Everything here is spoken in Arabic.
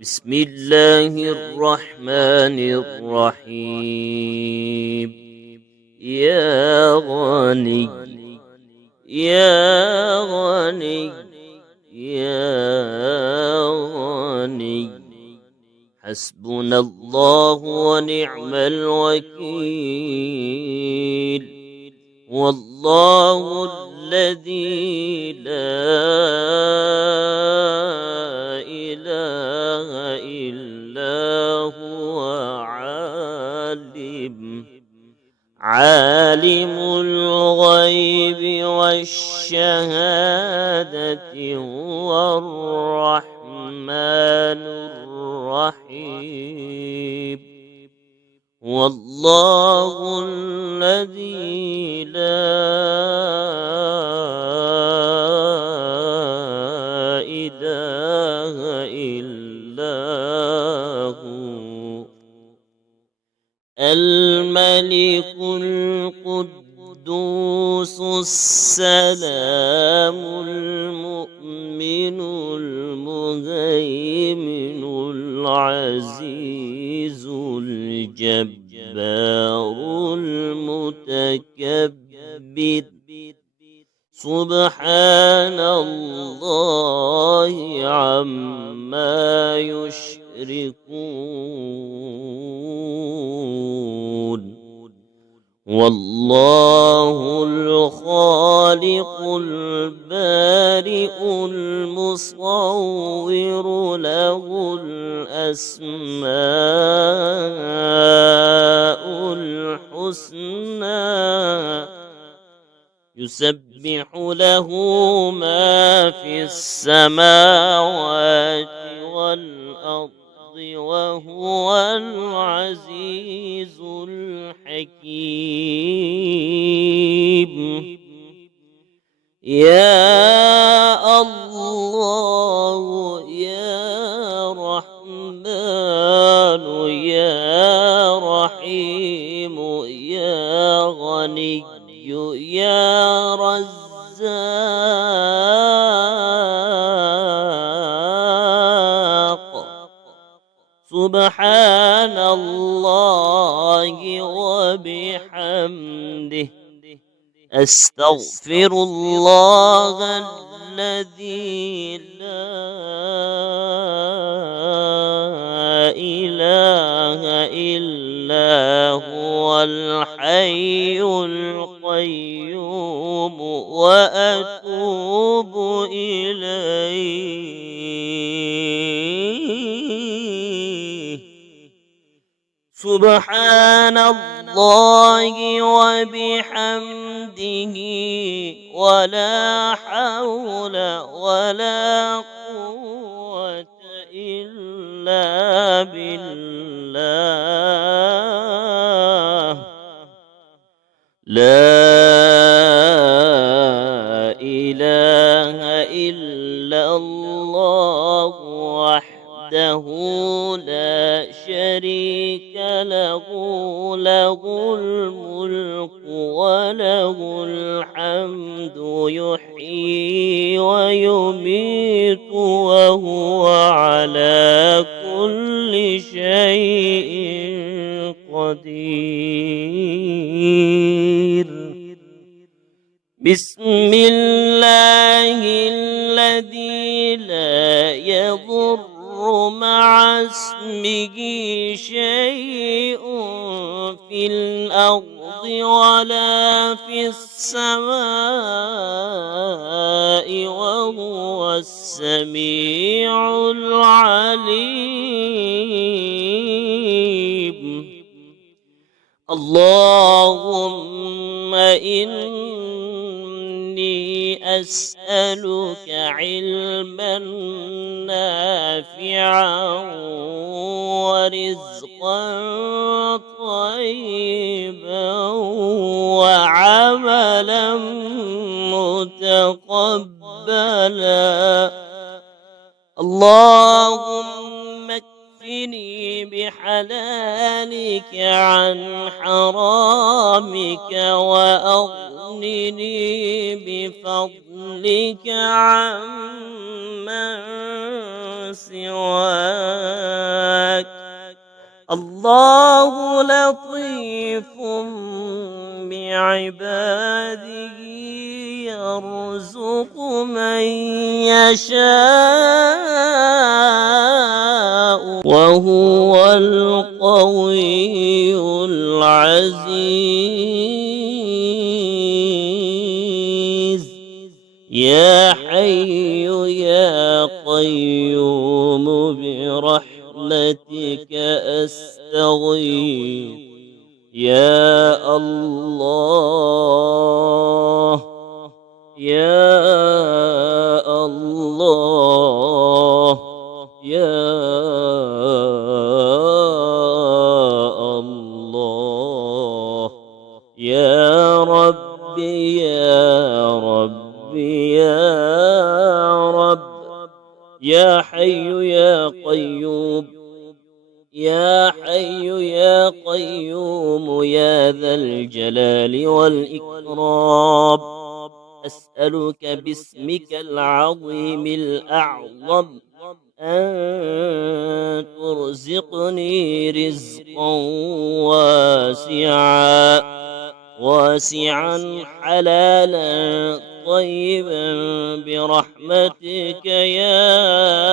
بسم الله الرحمن الرحيم. يا غني يا غني يا غني حسبنا الله ونعم الوكيل. والله الذي لا إله إلا هو عالم الغيب والشهادة هو الرحمن الرحيم. والله الذي لا إله إلا هو الملك القدوس السلام المؤمن المهيمن العزيز الجبار المتكبر. سبحان الله عما يشركون. والله الخالق البارئ المصور له الأسماء الحسنى يسبح له ما في السماوات والأرض وهو العزيز الحكيم. يا الله يا رحمن يا رحيم يا غني يا رزاق. سبحان الله وبحمده أستغفر الله الذي لا إله إلا هو الحي القيوم وأتوب إليه. سبحان الله وبحمده ولا حول ولا قوة إلا بالله. لا إله إلا الله وحده لا شريك له له الملك وله الحمد يحيي ويميت وهو على كل شيء قدير. بسم الله الذي لا يضر مع اسمه شيء في الأرض ولا في السماء وهو السميع العليم. اللهم إني أسألك علما نافعا ورزقا طيبا وعملا متقبلا. اللهم اكفني بحلالك عن حرامك وأغنني بفضلك عمن سواك. الله لطيف بعباده يرزق من يشاء وهو القوي العزيز. يا حي يا قيوم برحمتك أستغيث. يا الله يا الله يا الله يا ربي يا ربي يا رب. يا حي يا قيوم يا حي يا قيوم يا ذا الجلال والإكرام، أسألك باسمك العظيم الأعظم أن ترزقني رزقا واسعا حلالا طيبا برحمتك يا